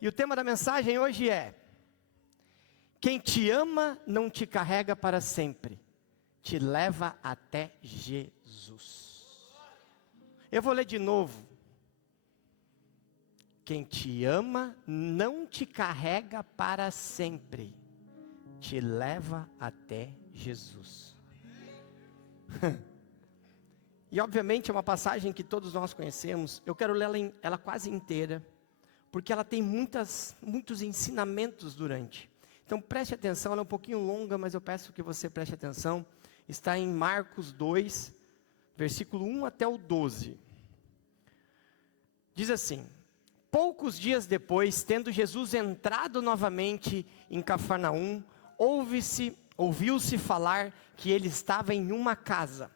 E o tema da mensagem hoje é: quem te ama não te carrega para sempre, te leva até Jesus. Eu vou ler de novo. Quem te ama não te carrega para sempre, te leva até Jesus. E obviamente é uma passagem que todos nós conhecemos. Eu quero ler ela quase inteira, porque ela tem muitos ensinamentos durante. Então preste atenção, ela é um pouquinho longa, mas eu peço que você preste atenção. Está em Marcos 2, versículo 1 até o 12. Diz assim: poucos dias depois, tendo Jesus entrado novamente em Cafarnaum, ouviu-se falar que ele estava em uma casa.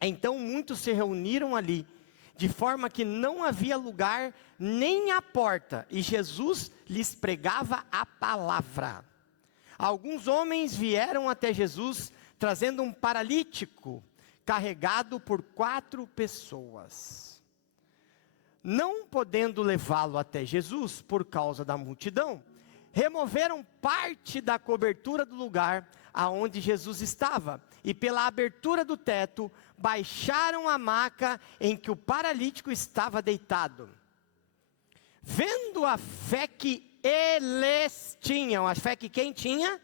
Então muitos se reuniram ali, de forma que não havia lugar nem à porta, e Jesus lhes pregava a palavra. Alguns homens vieram até Jesus, trazendo um paralítico, carregado por 4 pessoas. Não podendo levá-lo até Jesus, por causa da multidão, removeram parte da cobertura do lugar aonde Jesus estava, e pela abertura do teto, baixaram a maca em que o paralítico estava deitado. Vendo a fé que eles tinham, a fé que quem tinha?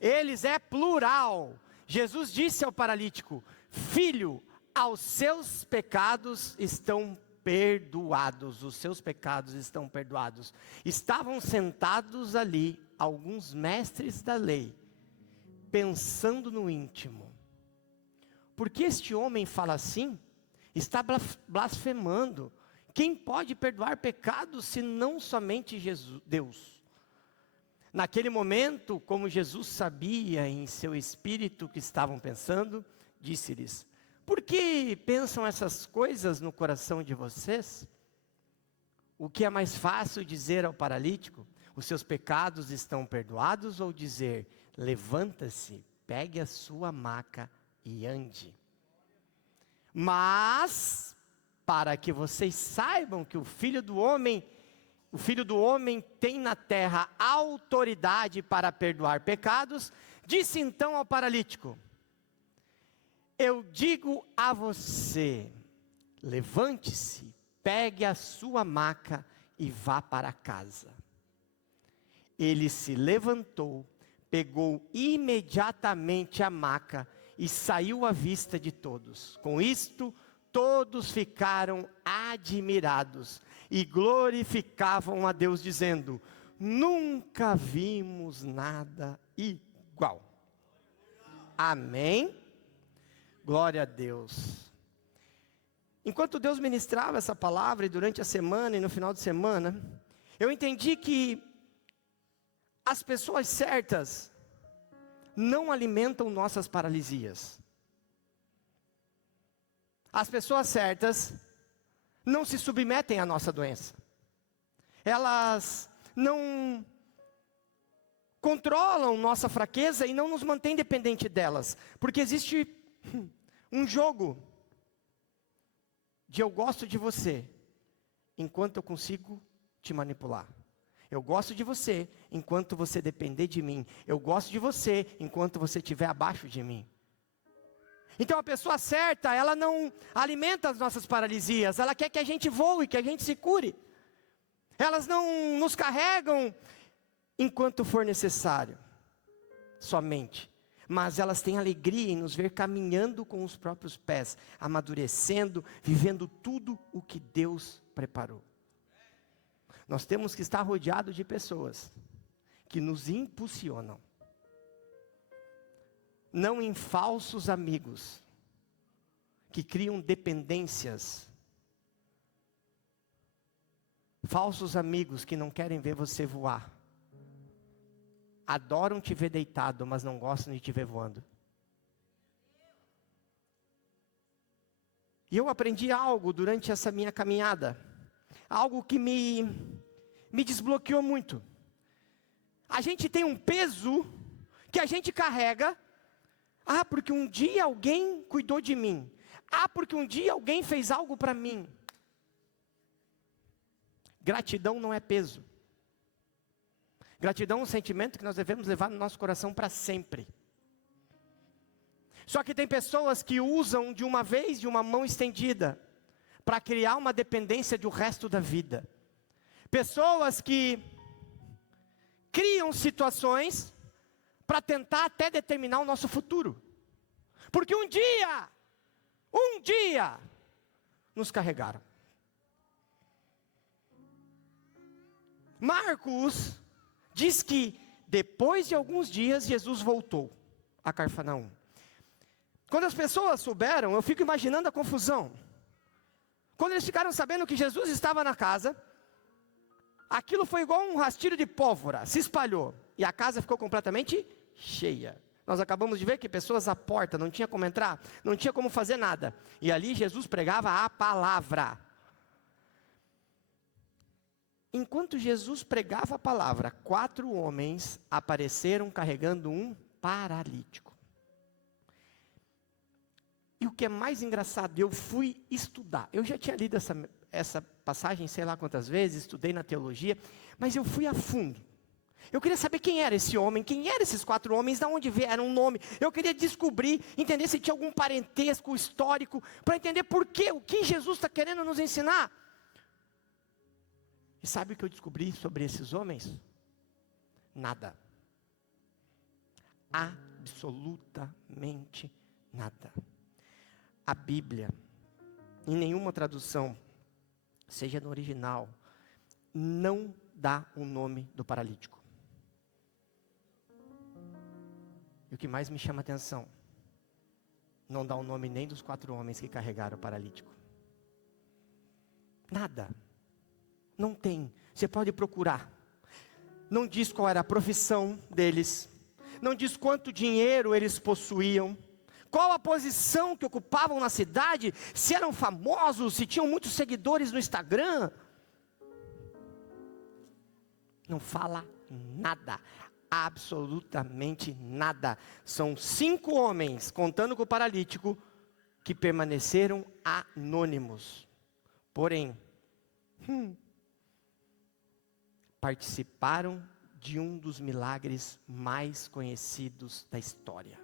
Eles é plural. Jesus disse ao paralítico: filho, aos seus pecados estão perdoados, os seus pecados estão perdoados. Estavam sentados ali alguns mestres da lei, pensando no íntimo: por que este homem fala assim? Está blasfemando. Quem pode perdoar pecados se não somente Deus? Naquele momento, como Jesus sabia em seu espírito o que estavam pensando, disse-lhes: por que pensam essas coisas no coração de vocês? O que é mais fácil dizer ao paralítico: os seus pecados estão perdoados, ou dizer: levanta-se, pegue a sua maca e ande? Mas, para que vocês saibam que o Filho do Homem tem na terra autoridade para perdoar pecados, disse então ao paralítico: eu digo a você, levante-se, pegue a sua maca e vá para casa. Ele se levantou, pegou imediatamente a maca e saiu à vista de todos. Com isto, todos ficaram admirados e glorificavam a Deus, dizendo: nunca vimos nada igual. Amém? Glória a Deus. Enquanto Deus ministrava essa palavra, e durante a semana e no final de semana, eu entendi que as pessoas certas não alimentam nossas paralisias. As pessoas certas não se submetem à nossa doença. Elas não controlam nossa fraqueza e não nos mantêm dependente delas. Porque existe um jogo de eu gosto de você enquanto eu consigo te manipular. Eu gosto de você enquanto você depender de mim. Eu gosto de você enquanto você estiver abaixo de mim. Então a pessoa certa, ela não alimenta as nossas paralisias. Ela quer que a gente voe, que a gente se cure. Elas não nos carregam enquanto for necessário, somente. Mas elas têm alegria em nos ver caminhando com os próprios pés, amadurecendo, vivendo tudo o que Deus preparou. Nós temos que estar rodeados de pessoas que nos impulsionam, não em falsos amigos, que criam dependências. Falsos amigos que não querem ver você voar. Adoram te ver deitado, mas não gostam de te ver voando. E eu aprendi algo durante essa minha caminhada. Algo que me desbloqueou muito. A gente tem um peso que a gente carrega. Ah, porque um dia alguém cuidou de mim. Ah, porque um dia alguém fez algo para mim. Gratidão não é peso. Gratidão é um sentimento que nós devemos levar no nosso coração para sempre. Só que tem pessoas que usam de uma vez, de uma mão estendida, para criar uma dependência do resto da vida. Pessoas que criam situações para tentar até determinar o nosso futuro. Porque um dia, nos carregaram. Marcos diz que depois de alguns dias, Jesus voltou a Cafarnaum. Quando as pessoas souberam, eu fico imaginando a confusão. Quando eles ficaram sabendo que Jesus estava na casa, aquilo foi igual um rastilho de pólvora, se espalhou. E a casa ficou completamente cheia. Nós acabamos de ver que pessoas à porta, não tinha como entrar, não tinha como fazer nada. E ali Jesus pregava a palavra. Enquanto Jesus pregava a palavra, 4 homens apareceram carregando um paralítico. E o que é mais engraçado, eu fui estudar. Eu já tinha lido essa passagem, sei lá quantas vezes, estudei na teologia, mas eu fui a fundo. Eu queria saber quem era esse homem, quem eram esses 4 homens, de onde vieram o nome. Eu queria descobrir, entender se tinha algum parentesco histórico, para entender por quê, o que Jesus está querendo nos ensinar. E sabe o que eu descobri sobre esses homens? Nada. Absolutamente nada. A Bíblia, em nenhuma tradução, seja no original, não dá o nome do paralítico. E o que mais me chama a atenção, não dá o nome nem dos 4 homens que carregaram o paralítico. Nada. Não tem. Você pode procurar. Não diz qual era a profissão deles. Não diz quanto dinheiro eles possuíam. Qual a posição que ocupavam na cidade, se eram famosos, se tinham muitos seguidores no Instagram. Não fala nada, absolutamente nada. São 5 homens, contando com o paralítico, que permaneceram anônimos. Porém, participaram de um dos milagres mais conhecidos da história.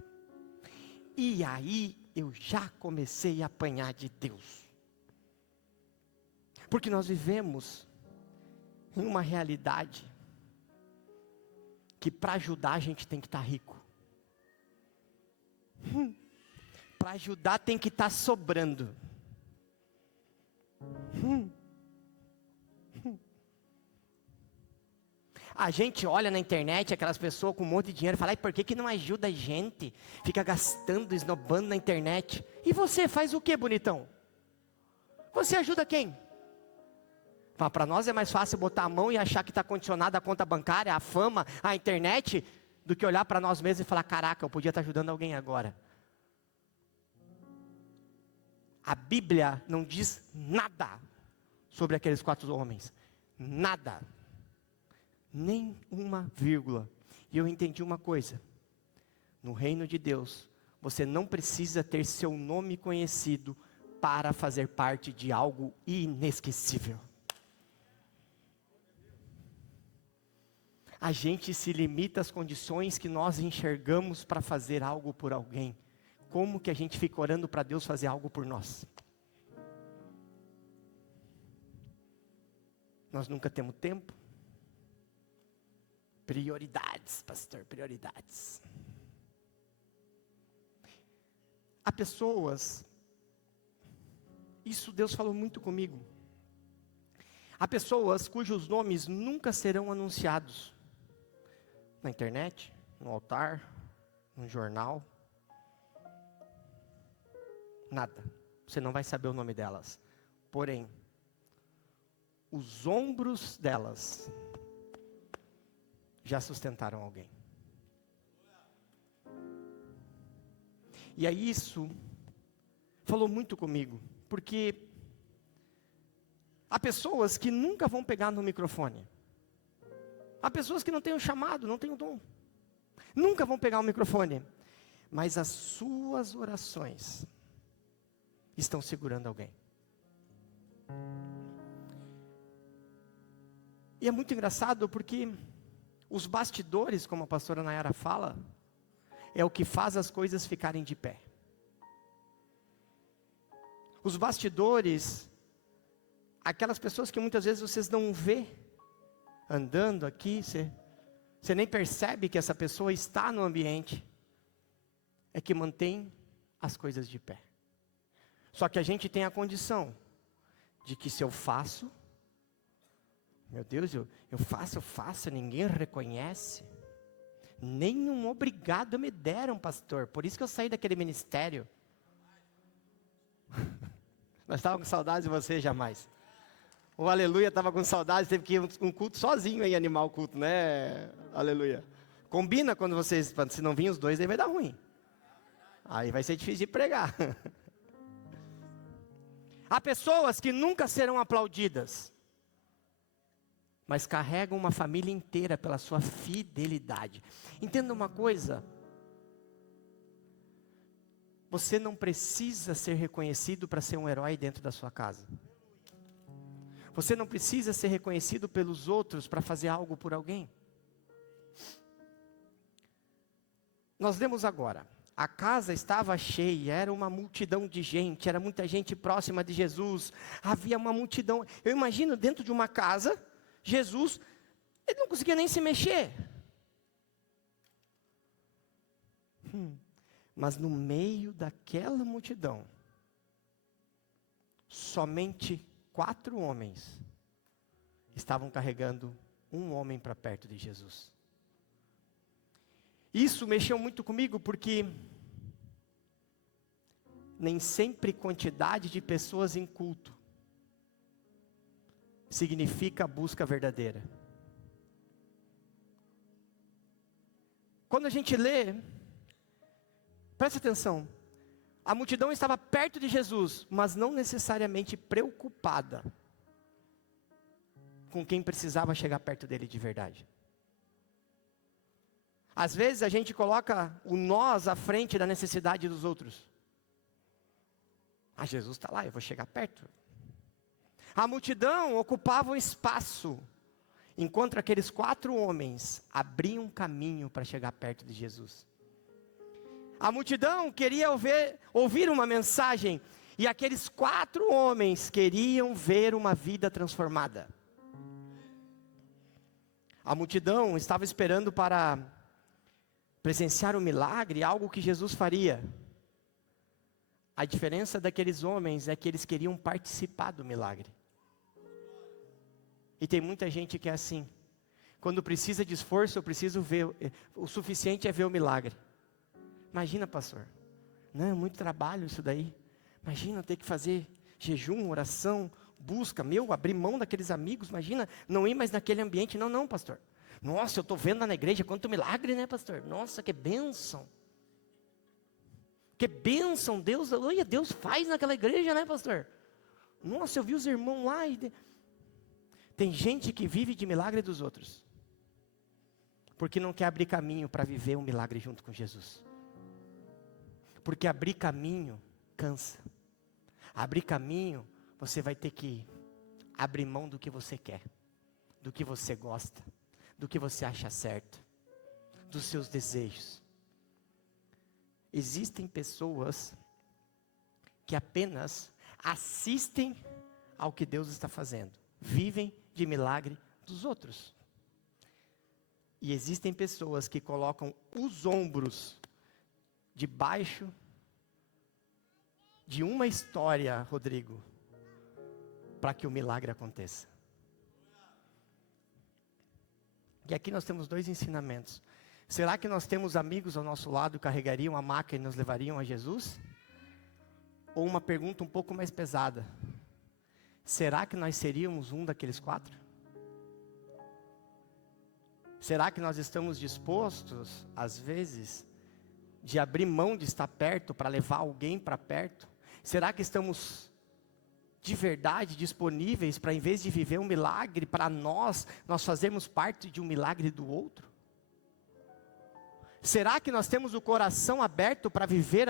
E aí eu já comecei a apanhar de Deus. Porque nós vivemos em uma realidade que para ajudar a gente tem que estar rico. Para ajudar tem que estar sobrando. A gente olha na internet, aquelas pessoas com um monte de dinheiro, fala, por que não ajuda a gente? Fica gastando, esnobando na internet. E você faz o que, bonitão? Você ajuda quem? Para nós é mais fácil botar a mão e achar que está condicionado a conta bancária, a fama, a internet, do que olhar para nós mesmos e falar, caraca, eu podia estar ajudando alguém agora. A Bíblia não diz nada sobre aqueles 4 homens. Nada. Nem uma vírgula. E eu entendi uma coisa. No reino de Deus, você não precisa ter seu nome conhecido para fazer parte de algo inesquecível. A gente se limita às condições que nós enxergamos para fazer algo por alguém. Como que a gente fica orando para Deus fazer algo por nós? Nós nunca temos tempo. Prioridades, pastor, prioridades. Há pessoas, isso Deus falou muito comigo. Há pessoas cujos nomes nunca serão anunciados. Na internet, no altar, no jornal. Nada. Você não vai saber o nome delas. Porém, os ombros delas já sustentaram alguém. E aí isso falou muito comigo, porque há pessoas que nunca vão pegar no microfone. Há pessoas que não têm o chamado, não têm o dom. Nunca vão pegar o microfone. Mas as suas orações estão segurando alguém. E é muito engraçado porque os bastidores, como a pastora Nayara fala, é o que faz as coisas ficarem de pé. Os bastidores, aquelas pessoas que muitas vezes vocês não vê andando aqui, você nem percebe que essa pessoa está no ambiente, é que mantém as coisas de pé. Só que a gente tem a condição de que se eu faço, meu Deus, eu faço, ninguém reconhece. Nenhum obrigado me deram, pastor. Por isso que eu saí daquele ministério. Nós estávamos com saudades de você, jamais. O Aleluia estava com saudades, teve que ir um culto sozinho aí animar o culto, né? Aleluia. Combina quando vocês, se não vir os dois, aí vai dar ruim. Aí vai ser difícil de pregar. Há pessoas que nunca serão aplaudidas, mas carregam uma família inteira pela sua fidelidade. Entenda uma coisa. Você não precisa ser reconhecido para ser um herói dentro da sua casa. Você não precisa ser reconhecido pelos outros para fazer algo por alguém. Nós lemos agora. A casa estava cheia, era uma multidão de gente, era muita gente próxima de Jesus. Havia uma multidão. Eu imagino dentro de uma casa, Jesus, ele não conseguia nem se mexer. Mas no meio daquela multidão, somente 4 homens estavam carregando um homem para perto de Jesus. Isso mexeu muito comigo porque nem sempre quantidade de pessoas em culto significa a busca verdadeira. Quando a gente lê, presta atenção, a multidão estava perto de Jesus, mas não necessariamente preocupada com quem precisava chegar perto dele de verdade. Às vezes a gente coloca o nós à frente da necessidade dos outros. Ah, Jesus está lá, eu vou chegar perto. A multidão ocupava um espaço, enquanto aqueles 4 homens abriam caminho para chegar perto de Jesus. A multidão queria ouvir uma mensagem, e aqueles 4 homens queriam ver uma vida transformada. A multidão estava esperando para presenciar um milagre, algo que Jesus faria. A diferença daqueles homens é que eles queriam participar do milagre. E tem muita gente que é assim. Quando precisa de esforço, eu preciso ver. O suficiente é ver o milagre. Imagina, pastor. Não, é muito trabalho isso daí. Imagina ter que fazer jejum, oração, busca. Abrir mão daqueles amigos. Imagina não ir mais naquele ambiente. Não, pastor. Nossa, eu estou vendo na igreja quanto milagre, né, pastor? Nossa, que bênção. Que bênção, Deus faz naquela igreja, né, pastor? Nossa, eu vi os irmãos lá. Tem gente que vive de milagre dos outros, porque não quer abrir caminho para viver um milagre junto com Jesus. Porque abrir caminho cansa. Abrir caminho, você vai ter que abrir mão do que você quer, do que você gosta, do que você acha certo, dos seus desejos. Existem pessoas que apenas assistem ao que Deus está fazendo, vivem de milagre dos outros. E existem pessoas que colocam os ombros debaixo de uma história, Rodrigo, para que o milagre aconteça. E aqui nós temos 2 ensinamentos. Será que nós temos amigos ao nosso lado que carregariam a maca e nos levariam a Jesus? Ou uma pergunta um pouco mais pesada. Será que nós seríamos um daqueles 4? Será que nós estamos dispostos, às vezes, de abrir mão de estar perto para levar alguém para perto? Será que estamos de verdade disponíveis para, em vez de viver um milagre para nós fazermos parte de um milagre do outro? Será que nós temos o coração aberto para viver,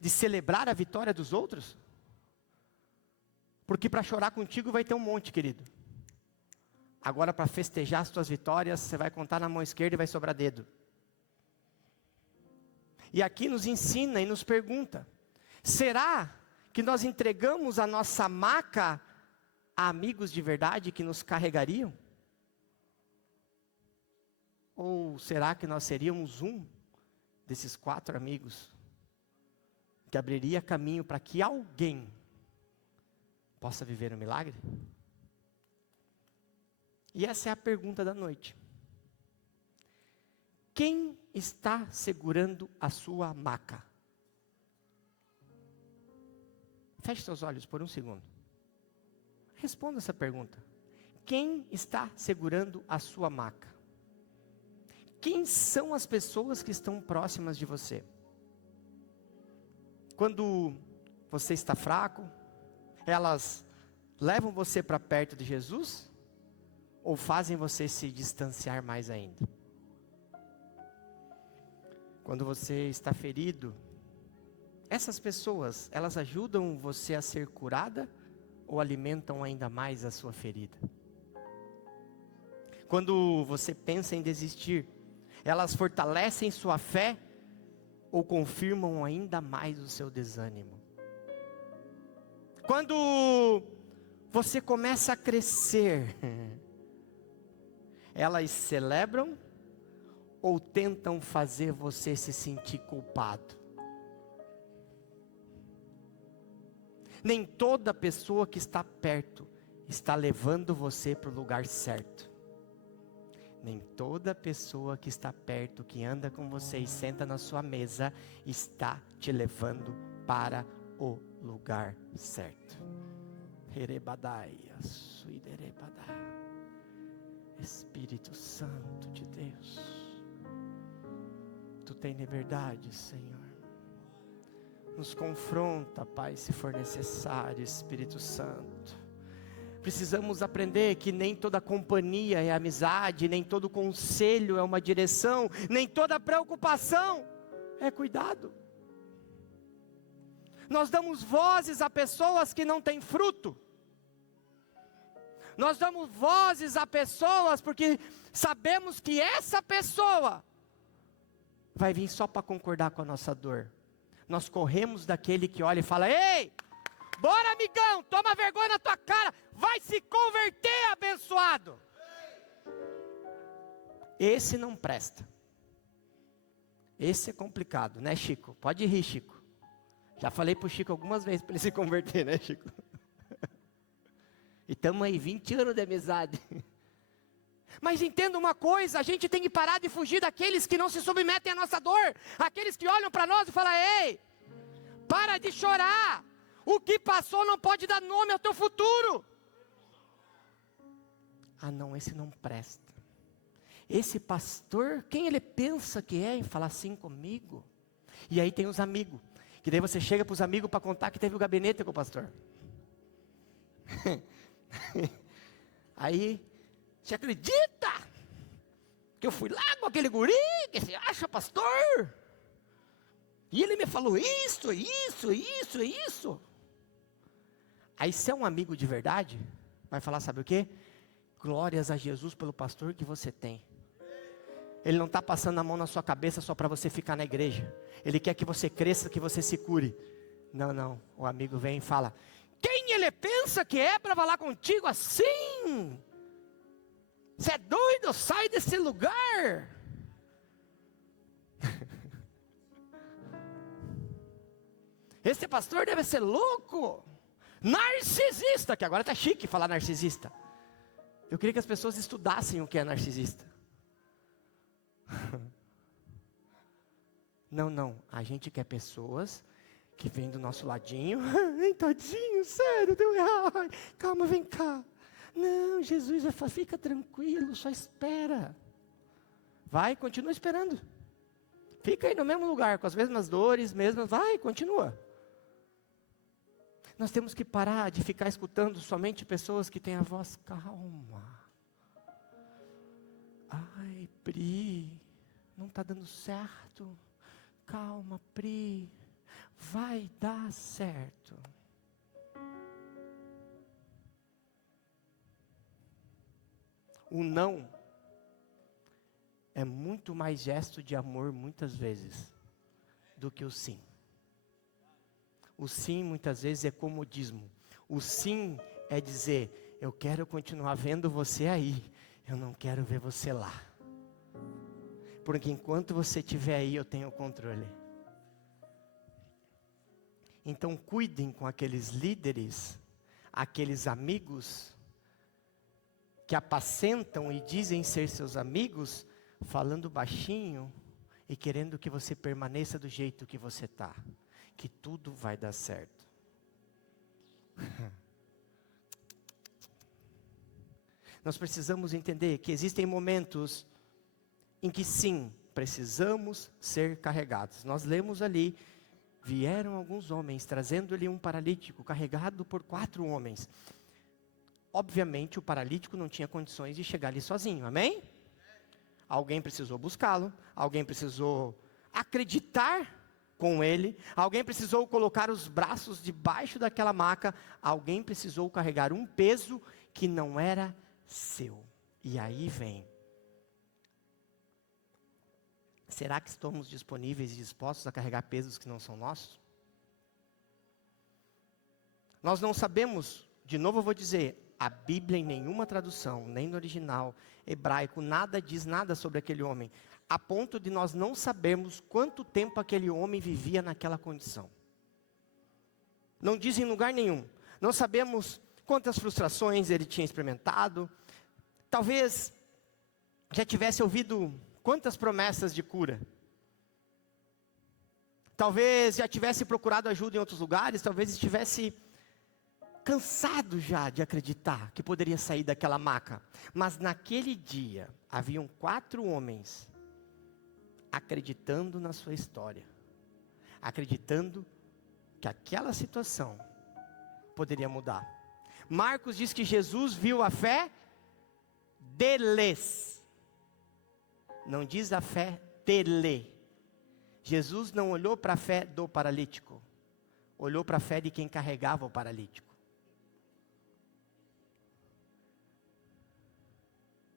de celebrar a vitória dos outros? Porque para chorar contigo vai ter um monte, querido. Agora, para festejar as tuas vitórias, você vai contar na mão esquerda e vai sobrar dedo. E aqui nos ensina e nos pergunta: será que nós entregamos a nossa maca a amigos de verdade que nos carregariam? Ou será que nós seríamos um desses 4 amigos que abriria caminho para que alguém possa viver um milagre? E essa é a pergunta da noite. Quem está segurando a sua maca? Feche seus olhos por um segundo. Responda essa pergunta. Quem está segurando a sua maca? Quem são as pessoas que estão próximas de você? Quando você está fraco, elas levam você para perto de Jesus? Ou fazem você se distanciar mais ainda? Quando você está ferido, essas pessoas, elas ajudam você a ser curada ou alimentam ainda mais a sua ferida? Quando você pensa em desistir, elas fortalecem sua fé ou confirmam ainda mais o seu desânimo? Quando você começa a crescer, elas celebram ou tentam fazer você se sentir culpado? Nem toda pessoa que está perto está levando você para o lugar certo. Nem toda pessoa que está perto, que anda com você e senta na sua mesa, está te levando para o lugar certo. Espírito Santo de Deus, Tu tem liberdade, Senhor. Nos confronta, Pai, se for necessário, Espírito Santo. Precisamos aprender que nem toda companhia é amizade, nem todo conselho é uma direção, nem toda preocupação é cuidado. Nós damos vozes a pessoas que não têm fruto. Nós damos vozes a pessoas porque sabemos que essa pessoa vai vir só para concordar com a nossa dor. Nós corremos daquele que olha e fala: ei, bora amigão, toma vergonha na tua cara, vai se converter, abençoado. Esse não presta. Esse é complicado, né, Chico? Pode rir, Chico. Já falei pro Chico algumas vezes para ele se converter, né, Chico? E estamos aí 20 anos de amizade. Mas entenda uma coisa, a gente tem que parar de fugir daqueles que não se submetem à nossa dor. Aqueles que olham para nós e falam: ei, para de chorar. O que passou não pode dar nome ao teu futuro. Ah não, esse não presta. Esse pastor, quem ele pensa que é em falar assim comigo? E aí tem os amigos, que daí você chega para os amigos para contar que teve o gabinete com o pastor. Aí, você acredita que eu fui lá com aquele guri, que você acha pastor? E ele me falou isso. Aí se é um amigo de verdade, vai falar, sabe o quê? Glórias a Jesus pelo pastor que você tem. Ele não está passando a mão na sua cabeça só para você ficar na igreja. Ele quer que você cresça, que você se cure. Não, o amigo vem e fala: quem ele pensa que é para falar contigo assim? Você é doido? Sai desse lugar. Esse pastor deve ser louco. Narcisista, que agora está chique falar narcisista. Eu queria que as pessoas estudassem o que é narcisista. Não, a gente quer pessoas que vêm do nosso ladinho. Ai, tadinho, sério, deu errado. Calma, vem cá. Não, Jesus vai falar: fica tranquilo, só espera. Vai, continua esperando. Fica aí no mesmo lugar, com as mesmas dores, vai, continua. Nós temos que parar de ficar escutando somente pessoas que têm a voz calma. Ai, Pri, não está dando certo. Calma, Pri, vai dar certo. O não é muito mais gesto de amor, muitas vezes, do que o sim. O sim, muitas vezes, é comodismo. O sim é dizer, eu quero continuar vendo você aí, eu não quero ver você lá. Porque enquanto você estiver aí, eu tenho o controle. Então cuidem com aqueles líderes, aqueles amigos, que apacentam e dizem ser seus amigos, falando baixinho e querendo que você permaneça do jeito que você está. Que tudo vai dar certo. Nós precisamos entender que existem momentos em que sim, precisamos ser carregados. Nós lemos ali, vieram alguns homens, trazendo-lhe um paralítico, carregado por 4 homens. Obviamente o paralítico não tinha condições de chegar ali sozinho, amém? Alguém precisou buscá-lo, alguém precisou acreditar com ele, alguém precisou colocar os braços debaixo daquela maca, alguém precisou carregar um peso que não era seu. E aí vem. Será que estamos disponíveis e dispostos a carregar pesos que não são nossos? Nós não sabemos, de novo eu vou dizer, a Bíblia em nenhuma tradução, nem no original hebraico, nada diz nada sobre aquele homem, a ponto de nós não sabermos quanto tempo aquele homem vivia naquela condição. Não diz em lugar nenhum. Não sabemos quantas frustrações ele tinha experimentado. Talvez já tivesse ouvido quantas promessas de cura. Talvez já tivesse procurado ajuda em outros lugares. Talvez estivesse cansado já de acreditar que poderia sair daquela maca. Mas naquele dia, haviam 4 homens acreditando na sua história. Acreditando que aquela situação poderia mudar. Marcos diz que Jesus viu a fé deles. Não diz a fé dele. Jesus não olhou para a fé do paralítico. Olhou para a fé de quem carregava o paralítico.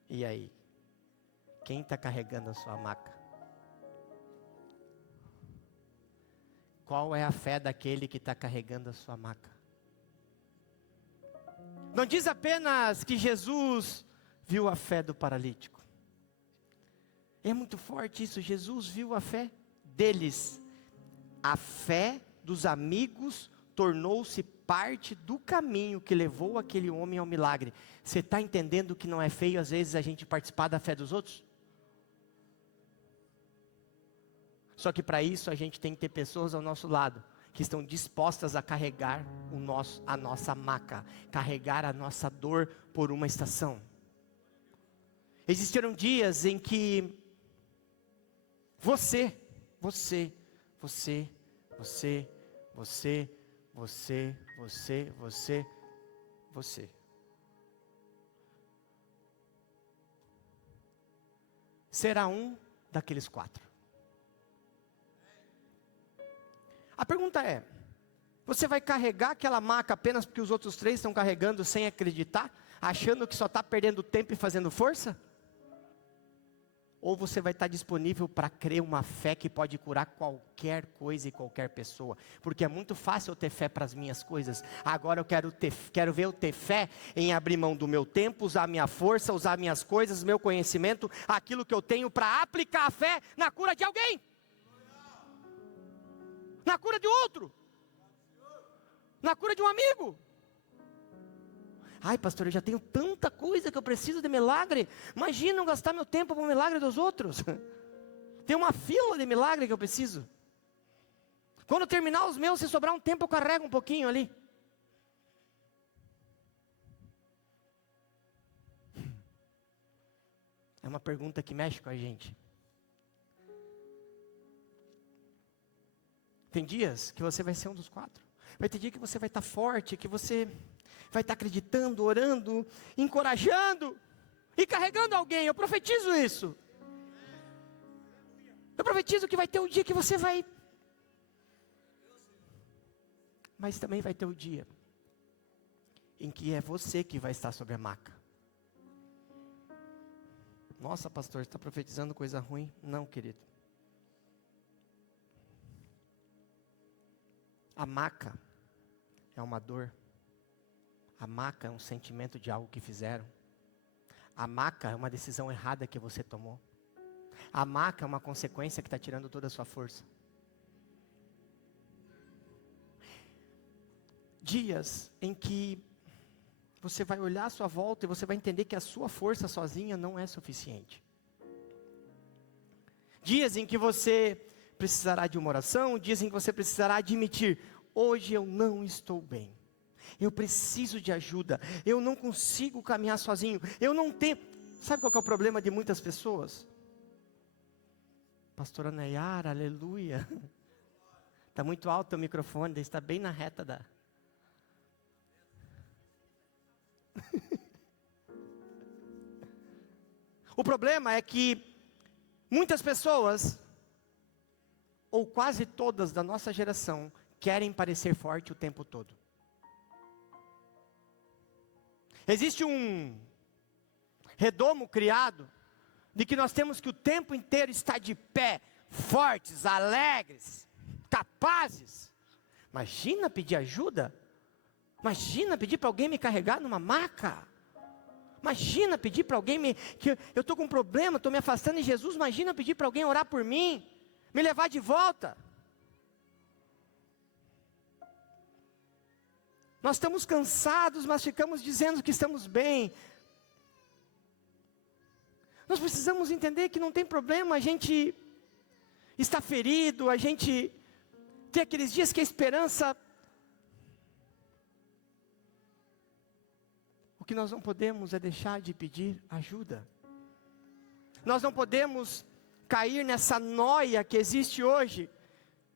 E aí? Quem está carregando a sua maca? Qual é a fé daquele que está carregando a sua maca? Não diz apenas que Jesus viu a fé do paralítico. É muito forte isso, Jesus viu a fé deles. A fé dos amigos tornou-se parte do caminho que levou aquele homem ao milagre. Você está entendendo que não é feio às vezes a gente participar da fé dos outros? Só que para isso a gente tem que ter pessoas ao nosso lado, que estão dispostas a carregar a nossa maca, carregar a nossa dor por uma estação. Existiram dias em que você será um daqueles 4. A pergunta é, você vai carregar aquela maca apenas porque os outros 3 estão carregando sem acreditar, achando que só está perdendo tempo e fazendo força? Ou você vai estar disponível para crer uma fé que pode curar qualquer coisa e qualquer pessoa? Porque é muito fácil eu ter fé para as minhas coisas. Agora eu quero ver eu ter fé em abrir mão do meu tempo, usar minha força, usar minhas coisas, meu conhecimento, aquilo que eu tenho para aplicar a fé na cura de alguém. Na cura de outro. Na cura de um amigo. Ai, pastor, eu já tenho tanta coisa que eu preciso de milagre. Imagina eu gastar meu tempo para o milagre dos outros. Tem uma fila de milagre que eu preciso. Quando eu terminar os meus, se sobrar um tempo, eu carrego um pouquinho ali. É uma pergunta que mexe com a gente. Tem dias que você vai ser um dos 4. Vai ter dia que você vai estar forte, que você vai estar acreditando, orando, encorajando e carregando alguém. Eu profetizo isso. Eu profetizo que vai ter um dia que você vai. Mas também vai ter o dia em que é você que vai estar sobre a maca. Nossa, pastor, você está profetizando coisa ruim? Não, querido. A maca é uma dor. A maca é um sentimento de algo que fizeram. A maca é uma decisão errada que você tomou. A maca é uma consequência que está tirando toda a sua força. Dias em que você vai olhar à sua volta e você vai entender que a sua força sozinha não é suficiente. Dias em que você precisará de uma oração, dias em que você precisará admitir: hoje eu não estou bem. Eu preciso de ajuda. Eu não consigo caminhar sozinho. Eu não tenho... Sabe qual que é o problema de muitas pessoas? Pastora Nayara, aleluia. Está muito alto o microfone, está bem na reta da... O problema é que muitas pessoas, ou quase todas da nossa geração, querem parecer forte o tempo todo. Existe um redomo criado de que nós temos que o tempo inteiro estar de pé, fortes, alegres, capazes. Imagina pedir ajuda. Imagina pedir para alguém me carregar numa maca. Imagina pedir para alguém que eu estou com um problema, estou me afastando de Jesus. Imagina pedir para alguém orar por mim, me levar de volta. Nós estamos cansados, mas ficamos dizendo que estamos bem. Nós precisamos entender que não tem problema a gente estar ferido, a gente ter aqueles dias que a esperança... O que nós não podemos é deixar de pedir ajuda. Nós não podemos cair nessa noia que existe hoje,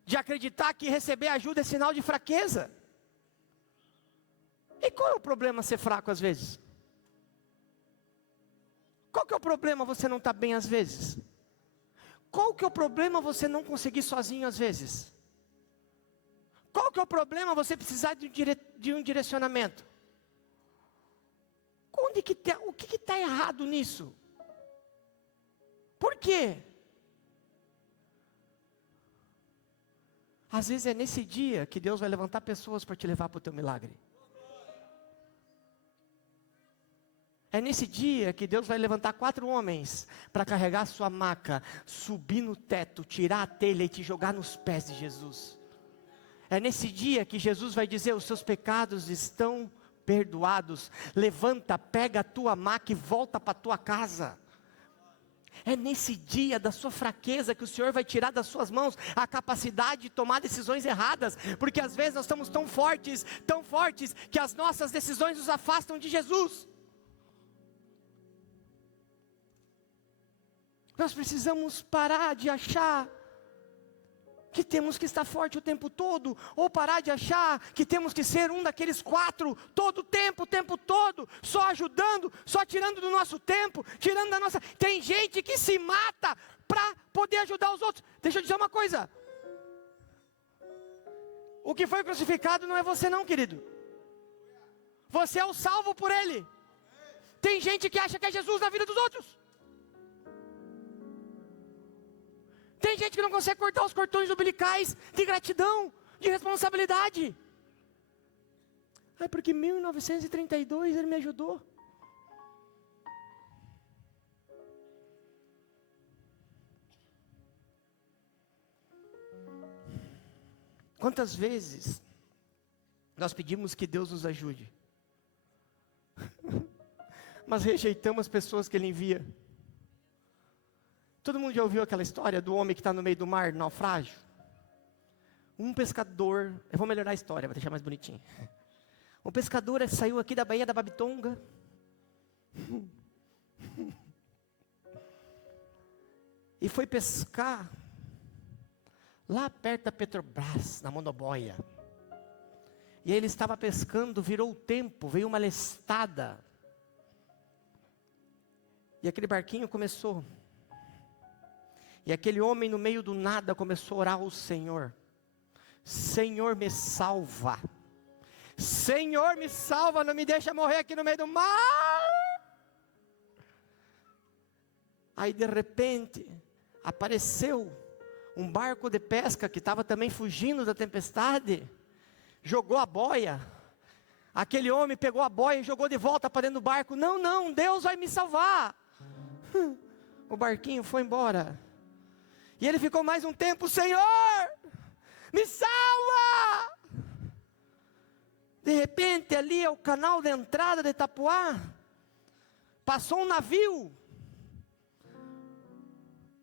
de acreditar que receber ajuda é sinal de fraqueza. E qual é o problema ser fraco às vezes? Qual que é o problema você não estar bem às vezes? Qual que é o problema você não conseguir sozinho às vezes? Qual que é o problema você precisar de um direcionamento? O que está errado nisso? Por quê? Às vezes é nesse dia que Deus vai levantar pessoas para te levar para o teu milagre. É nesse dia que Deus vai levantar 4 homens para carregar a sua maca, subir no teto, tirar a telha e te jogar nos pés de Jesus. É nesse dia que Jesus vai dizer: os seus pecados estão perdoados. Levanta, pega a tua maca e volta para a tua casa. É nesse dia da sua fraqueza que o Senhor vai tirar das suas mãos a capacidade de tomar decisões erradas, porque às vezes nós estamos tão fortes, que as nossas decisões nos afastam de Jesus. Nós precisamos parar de achar que temos que estar forte o tempo todo, ou parar de achar que temos que ser um daqueles 4, todo o tempo todo, só ajudando, só tirando do nosso tempo, tirando da nossa... Tem gente que se mata para poder ajudar os outros. Deixa eu dizer uma coisa. O que foi crucificado não é você não, querido. Você é o salvo por Ele. Tem gente que acha que é Jesus na vida dos outros. Tem gente que não consegue cortar os cordões umbilicais de gratidão, de responsabilidade. Porque em 1932 ele me ajudou. Quantas vezes nós pedimos que Deus nos ajude, mas rejeitamos as pessoas que Ele envia? Todo mundo já ouviu aquela história do homem que está no meio do mar, naufrágio? Um pescador, eu vou melhorar a história, vou deixar mais bonitinho. Um pescador saiu aqui da Baía da Babitonga. E foi pescar lá perto da Petrobras, na Monobóia. E aí ele estava pescando, virou o tempo, veio uma lestada. E aquele barquinho começou. E aquele homem no meio do nada começou a orar ao Senhor. Senhor, me salva. Senhor, me salva, não me deixa morrer aqui no meio do mar. Aí de repente, apareceu um barco de pesca que estava também fugindo da tempestade, jogou a boia. Aquele homem pegou a boia e jogou de volta para dentro do barco. Não, não, Deus vai me salvar. O barquinho foi embora. E ele ficou mais um tempo, Senhor, me salva! De repente ali é o canal de entrada de Itapuã. Passou um navio.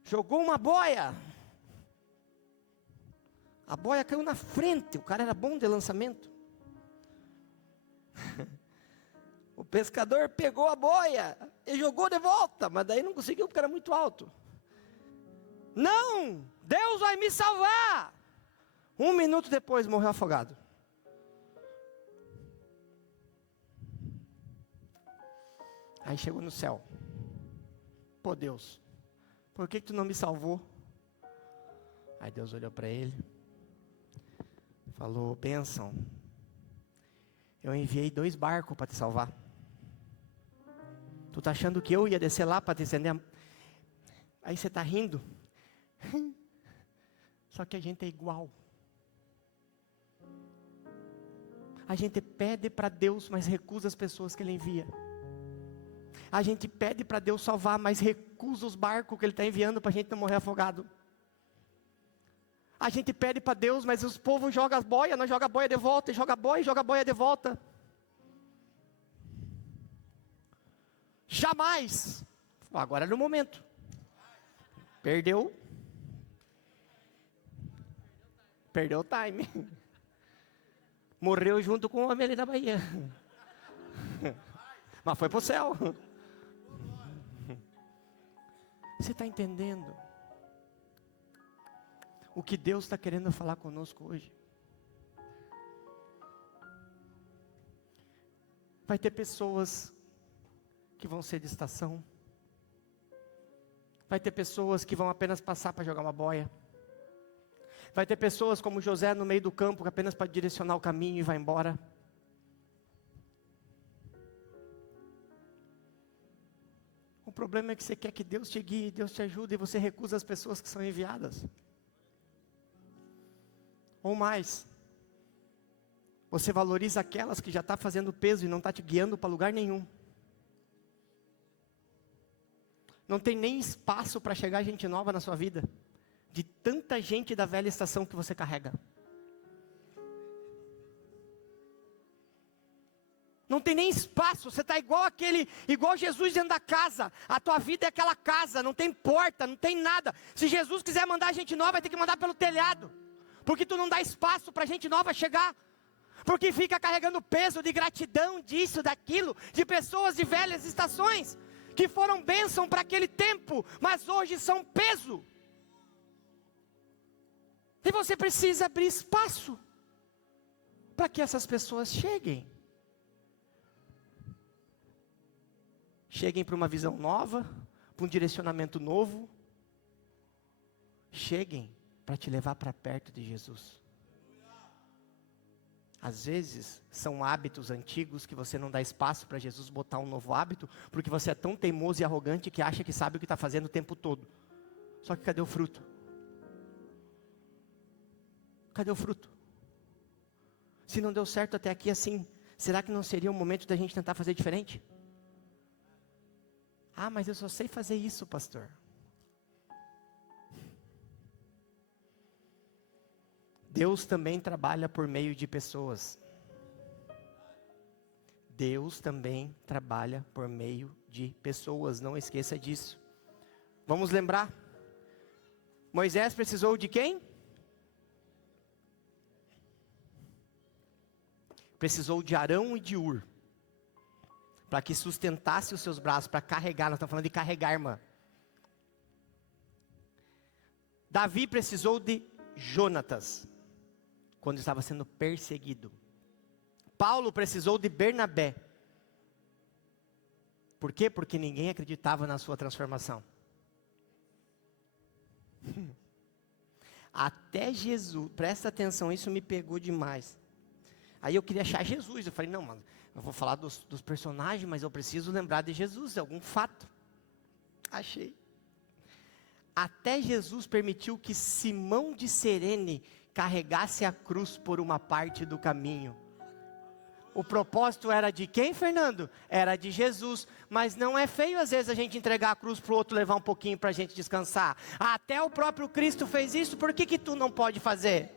Jogou uma boia. A boia caiu na frente. O cara era bom de lançamento. O pescador pegou a boia e jogou de volta, mas daí não conseguiu porque era muito alto. Não, Deus vai me salvar. 1 minuto depois morreu afogado. Aí chegou no céu. Pô, Deus, por que tu não me salvou? Aí Deus olhou para ele, falou: bênção, eu enviei 2 barcos para te salvar. Tu tá achando que eu ia descer lá para te acender? Aí você tá rindo. Só que a gente é igual. A gente pede para Deus, mas recusa as pessoas que Ele envia. A gente pede para Deus salvar, mas recusa os barcos que Ele está enviando para a gente não morrer afogado. A gente pede para Deus, mas os povos jogam as boias, nós jogamos a boia de volta, joga a boia de volta. Jamais. Agora é no momento. Perdeu o time. Morreu junto com o homem ali da Bahia. Mas foi para o céu. Você está entendendo o que Deus está querendo falar conosco hoje? Vai ter pessoas que vão ser de estação. Vai ter pessoas que vão apenas passar para jogar uma boia. Vai ter pessoas como José no meio do campo, que apenas para direcionar o caminho e vai embora. O problema é que você quer que Deus te guie, Deus te ajude, e você recusa as pessoas que são enviadas. Ou mais, você valoriza aquelas que já estão fazendo peso e não está te guiando para lugar nenhum. Não tem nem espaço para chegar gente nova na sua vida, de tanta gente da velha estação que você carrega. Não tem nem espaço, você está igual Jesus dentro da casa. A tua vida é aquela casa, não tem porta, não tem nada. Se Jesus quiser mandar gente nova, vai ter que mandar pelo telhado. Porque tu não dá espaço para gente nova chegar. Porque fica carregando peso de gratidão, disso, daquilo, de pessoas de velhas estações, que foram bênção para aquele tempo, mas hoje são peso. E você precisa abrir espaço para que essas pessoas cheguem. Cheguem para uma visão nova, para um direcionamento novo. Cheguem para te levar para perto de Jesus. Às vezes, são hábitos antigos que você não dá espaço para Jesus botar um novo hábito, porque você é tão teimoso e arrogante que acha que sabe o que está fazendo o tempo todo. Só que cadê o fruto? Cadê o fruto? Se não deu certo até aqui assim, será que não seria o momento da gente tentar fazer diferente? Ah, mas eu só sei fazer isso, pastor. Deus também trabalha por meio de pessoas. Deus também trabalha por meio de pessoas, não esqueça disso. Vamos lembrar? Moisés precisou de quem? Precisou de Arão e de Ur, para que sustentasse os seus braços, para carregar. Nós estamos falando de carregar, irmã. Davi precisou de Jonatas, quando estava sendo perseguido. Paulo precisou de Bernabé. Por quê? Porque ninguém acreditava na sua transformação. Até Jesus, presta atenção, isso me pegou demais. Aí eu queria achar Jesus, eu falei, não, mano, eu vou falar dos personagens, mas eu preciso lembrar de Jesus, de algum fato. Achei. Até Jesus permitiu que Simão de Cirene carregasse a cruz por uma parte do caminho. O propósito era de quem, Fernando? Era de Jesus. Mas não é feio às vezes a gente entregar a cruz para o outro levar um pouquinho para a gente descansar. Até o próprio Cristo fez isso, por que tu não pode fazer?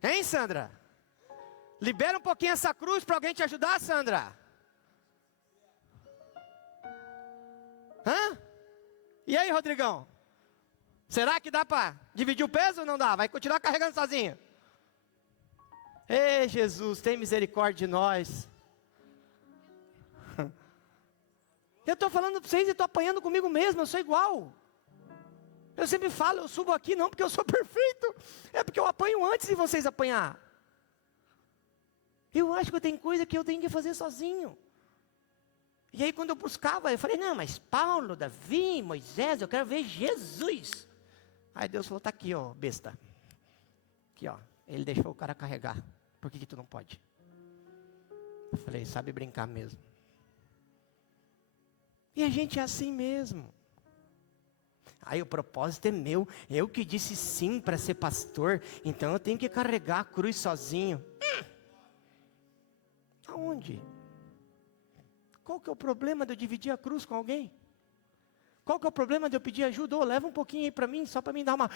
Hein, Sandra? Libera um pouquinho essa cruz para alguém te ajudar, Sandra. Hã? E aí, Rodrigão? Será que dá para dividir o peso ou não dá? Vai continuar carregando sozinho? Ei, Jesus, tem misericórdia de nós. Eu estou falando para vocês e estou apanhando comigo mesmo, eu sou igual. Eu sempre falo, eu subo aqui não porque eu sou perfeito, é porque eu apanho antes de vocês apanhar. Eu acho que tem coisa que eu tenho que fazer sozinho. E aí quando eu buscava, eu falei, não, mas Paulo, Davi, Moisés, eu quero ver Jesus. Aí Deus falou, tá aqui, ó, besta. Aqui, ó, ele deixou o cara carregar. Por que tu não pode? Eu falei, sabe brincar mesmo. E a gente é assim mesmo. Aí o propósito é meu, eu que disse sim para ser pastor, então eu tenho que carregar a cruz sozinho. Aonde? Qual que é o problema de eu dividir a cruz com alguém? Qual que é o problema de eu pedir ajuda? Ô, leva um pouquinho aí para mim, só para mim dar uma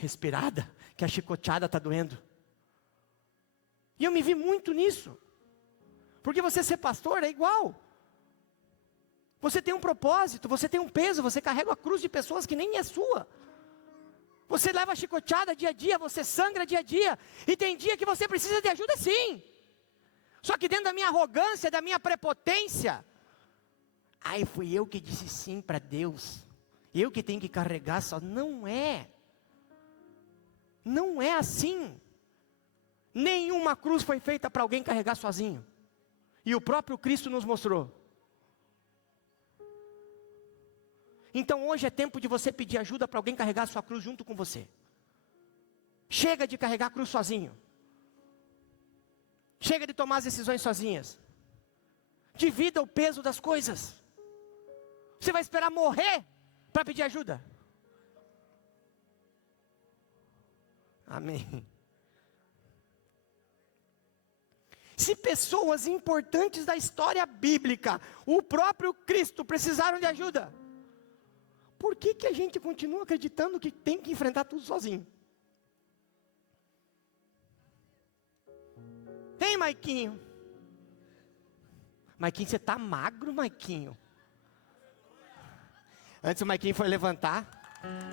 respirada, que a chicoteada está doendo. E eu me vi muito nisso. Porque você ser pastor é igual. Você tem um propósito, você tem um peso, você carrega a cruz de pessoas que nem é sua. Você leva a chicoteada dia a dia, você sangra dia a dia. E tem dia que você precisa de ajuda sim. Só que dentro da minha arrogância, da minha prepotência, aí fui eu que disse sim para Deus. Eu que tenho que carregar só. Não é. Não é assim. Nenhuma cruz foi feita para alguém carregar sozinho. E o próprio Cristo nos mostrou. Então hoje é tempo de você pedir ajuda para alguém carregar a sua cruz junto com você. Chega de carregar a cruz sozinho. Chega de tomar as decisões sozinhas. Divida o peso das coisas. Você vai esperar morrer para pedir ajuda? Amém. Se pessoas importantes da história bíblica, o próprio Cristo, precisaram de ajuda, por que a gente continua acreditando que tem que enfrentar tudo sozinho? Hein, Maiquinho? Maiquinho, você está magro, Maiquinho? Antes o Maiquinho foi levantar.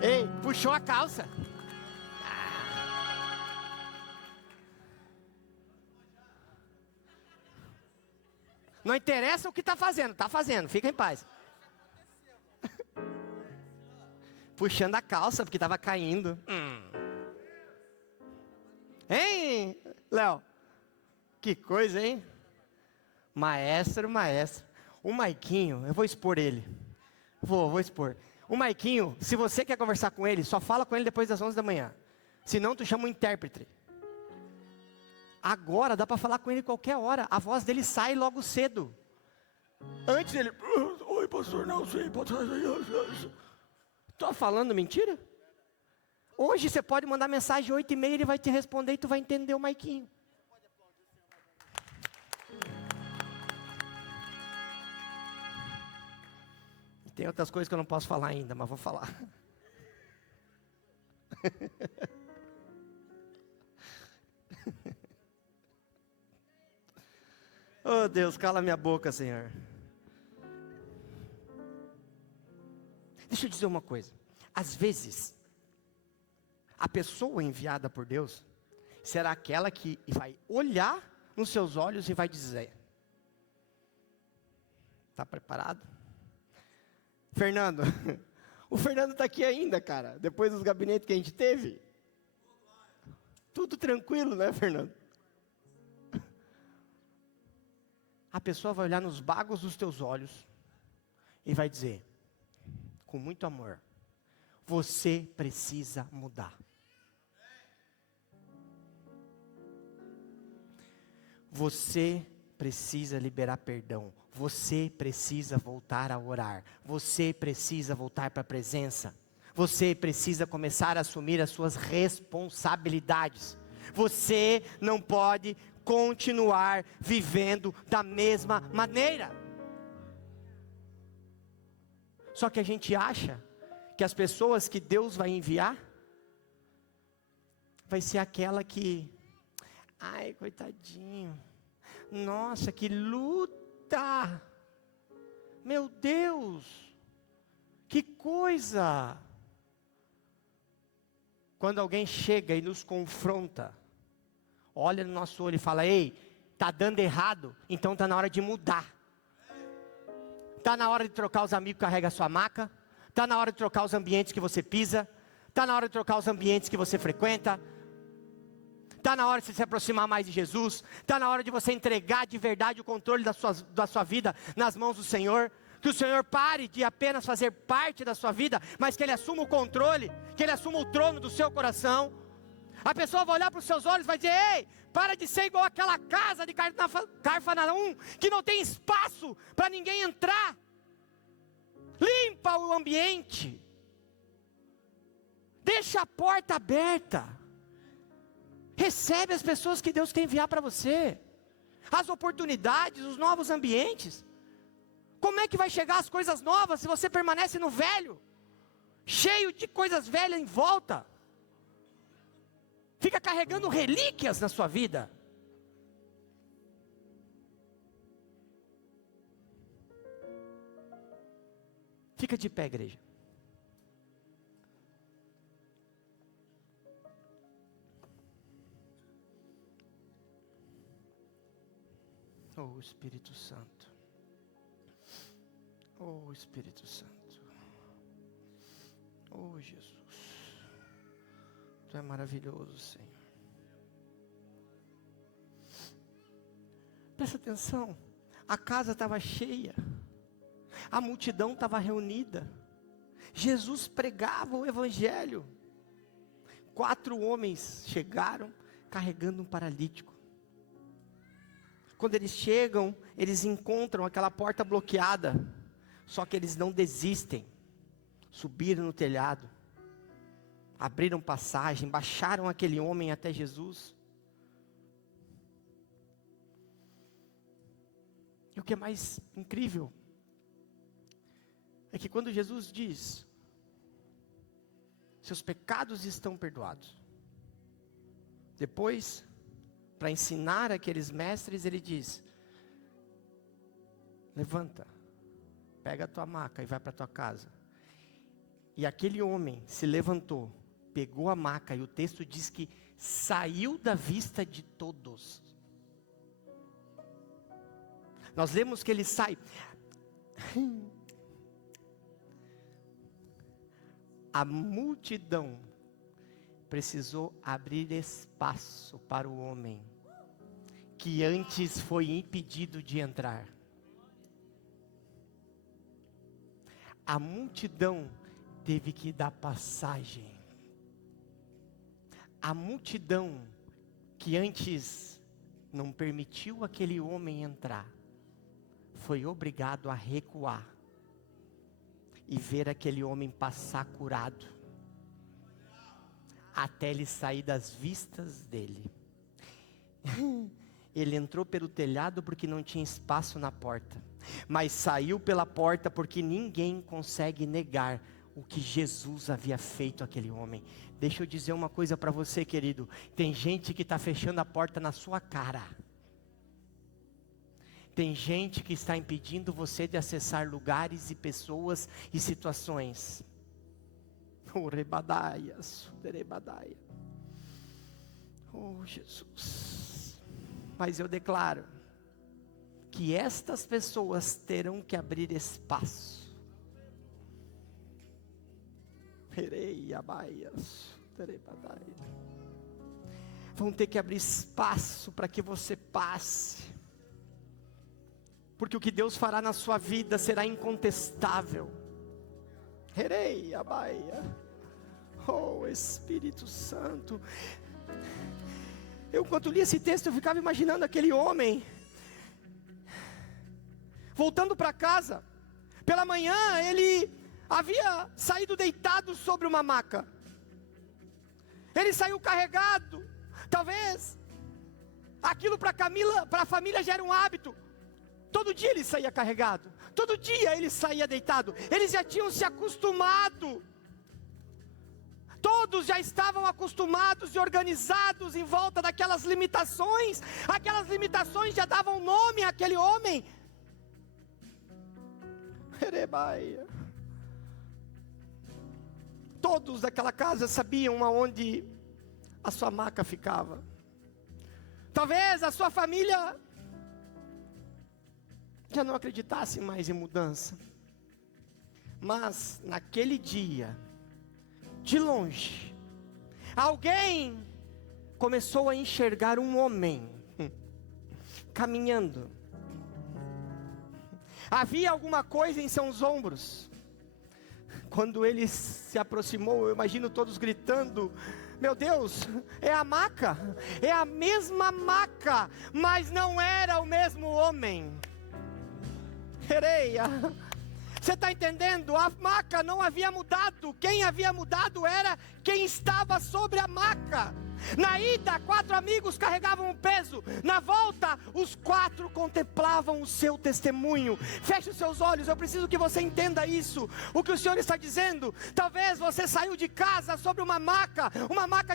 Ei, puxou a calça. Não interessa o que está fazendo, fica em paz. Puxando a calça, porque estava caindo. Hein, Léo? Que coisa, hein? Maestro. O Maiquinho, eu vou expor ele. Vou expor. O Maiquinho, se você quer conversar com ele, só fala com ele depois das 11 da manhã. Senão tu chama um intérprete. Agora dá para falar com ele qualquer hora. A voz dele sai logo cedo. Antes ele... Oi, pastor, não sei. Estou falando mentira? Hoje você pode mandar mensagem 8h30, ele vai te responder e tu vai entender o Maiquinho. Tem outras coisas que eu não posso falar ainda, mas vou falar. Oh Deus, cala minha boca, Senhor. Deixa eu dizer uma coisa. Às vezes, a pessoa enviada por Deus será aquela que vai olhar nos seus olhos e vai dizer: está preparado? Fernando, o Fernando está aqui ainda, cara, depois dos gabinetes que a gente teve. Tudo tranquilo, né, Fernando? A pessoa vai olhar nos bagos dos teus olhos e vai dizer, com muito amor: você precisa mudar. Você precisa liberar perdão. Você precisa voltar a orar. Você precisa voltar para a presença. Você precisa começar a assumir as suas responsabilidades. Você não pode continuar vivendo da mesma maneira. Só que a gente acha que as pessoas que Deus vai enviar, vai ser aquela que, ai, coitadinho, nossa, que luta, meu Deus, que coisa. Quando alguém chega e nos confronta, olha no nosso olho e fala, ei, está dando errado, então está na hora de mudar. Está na hora de trocar os amigos que carregam a sua maca, está na hora de trocar os ambientes que você pisa, está na hora de trocar os ambientes que você frequenta, está na hora de você se aproximar mais de Jesus, está na hora de você entregar de verdade o controle da sua vida nas mãos do Senhor. Que o Senhor pare de apenas fazer parte da sua vida, mas que Ele assuma o controle, que Ele assuma o trono do seu coração. A pessoa vai olhar para os seus olhos e vai dizer, ei, para de ser igual aquela casa de Cafarnaum, que não tem espaço para ninguém entrar. Limpa o ambiente, deixa a porta aberta, recebe as pessoas que Deus quer enviar para você, as oportunidades, os novos ambientes. Como é que vai chegar as coisas novas se você permanece no velho? Cheio de coisas velhas em volta. Fica carregando relíquias na sua vida. Fica de pé, igreja. Oh, Espírito Santo. Oh, Espírito Santo. Oh, Jesus. Tu é maravilhoso, Senhor. Presta atenção. A casa estava cheia. A multidão estava reunida. Jesus pregava o Evangelho. 4 homens chegaram carregando um paralítico. Quando eles chegam, eles encontram aquela porta bloqueada. Só que eles não desistem. Subiram no telhado. Abriram passagem, baixaram aquele homem até Jesus. E o que é mais incrível é que quando Jesus diz, seus pecados estão perdoados. Depois, para ensinar aqueles mestres, ele diz, levanta, pega a tua maca e vai para a tua casa. E aquele homem se levantou, pegou a maca, e o texto diz que saiu da vista de todos. Nós lemos que ele sai. A multidão precisou abrir espaço para o homem que antes foi impedido de entrar. A multidão teve que dar passagem. A multidão que antes não permitiu aquele homem entrar, foi obrigado a recuar e ver aquele homem passar curado, até ele sair das vistas dele. Ele entrou pelo telhado porque não tinha espaço na porta, mas saiu pela porta porque ninguém consegue negar o que Jesus havia feito àquele homem. Deixa eu dizer uma coisa para você, querido. Tem gente que está fechando a porta na sua cara. Tem gente que está impedindo você de acessar lugares e pessoas e situações. Oh, rebadaias, rebadaia. Oh, Jesus. Mas eu declaro que estas pessoas terão que abrir espaço. Vão ter que abrir espaço para que você passe. Porque o que Deus fará na sua vida será incontestável. Oh, Espírito Santo. Enquanto li esse texto, eu ficava imaginando aquele homem voltando para casa. Pela manhã ele havia saído deitado sobre uma maca. Ele saiu carregado. Talvez aquilo para a família já era um hábito. Todo dia ele saía carregado, todo dia ele saía deitado. Eles já tinham se acostumado. Todos já estavam acostumados e organizados em volta daquelas limitações. Aquelas limitações já davam nome àquele homem. Todos daquela casa sabiam aonde a sua maca ficava. Talvez a sua família já não acreditasse mais em mudança. Mas naquele dia, de longe, alguém começou a enxergar um homem caminhando. Havia alguma coisa em seus ombros. Quando ele se aproximou, eu imagino todos gritando: meu Deus, é a maca, é a mesma maca, mas não era o mesmo homem. Hereia, você está entendendo? A maca não havia mudado, quem havia mudado era quem estava sobre a maca. Na ida, 4 amigos carregavam um peso. Na volta, os 4 contemplavam o seu testemunho. Feche os seus olhos, eu preciso que você entenda isso. O que o Senhor está dizendo: talvez você saiu de casa sobre uma maca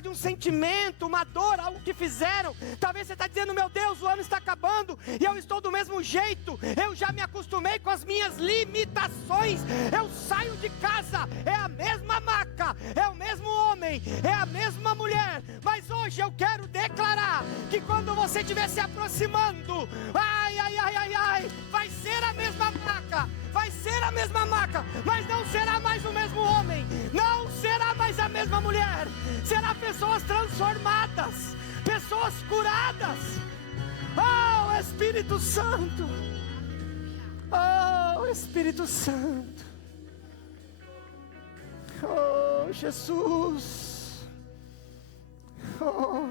de um sentimento, uma dor, algo que fizeram. Talvez você está dizendo: meu Deus, o ano está acabando e eu estou do mesmo jeito. Eu já me acostumei com as minhas limitações. Eu saio de casa, é a mesma maca, é o mesmo homem, é a mesma mulher. Mas hoje eu quero declarar que quando você estiver se aproximando, vai ser a mesma maca, vai ser a mesma maca, mas não será mais o mesmo homem, não será mais a mesma mulher, será pessoas transformadas, pessoas curadas. Oh, Espírito Santo, oh, Espírito Santo, oh, Jesus. Oh,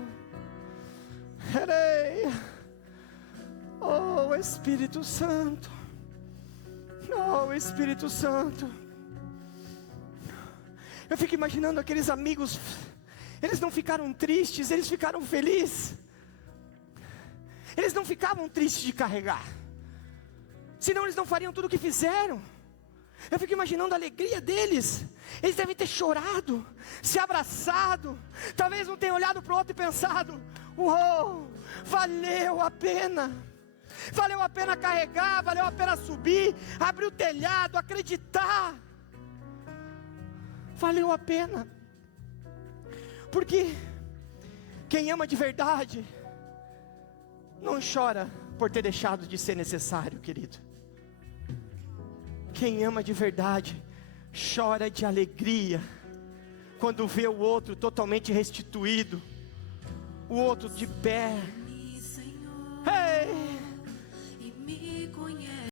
oh, Espírito Santo, oh, Espírito Santo. Eu fico imaginando aqueles amigos, eles não ficaram tristes, eles ficaram felizes. Eles não ficavam tristes de carregar, senão eles não fariam tudo o que fizeram. Eu fico imaginando a alegria deles. Eles devem ter chorado, se abraçado. Talvez um tenha olhado para o outro e pensado: uou, valeu a pena. Valeu a pena carregar, valeu a pena subir, abrir o telhado, acreditar. Valeu a pena. Porque quem ama de verdade não chora por ter deixado de ser necessário, querido. Quem ama de verdade chora de alegria quando vê o outro totalmente restituído, o outro de pé,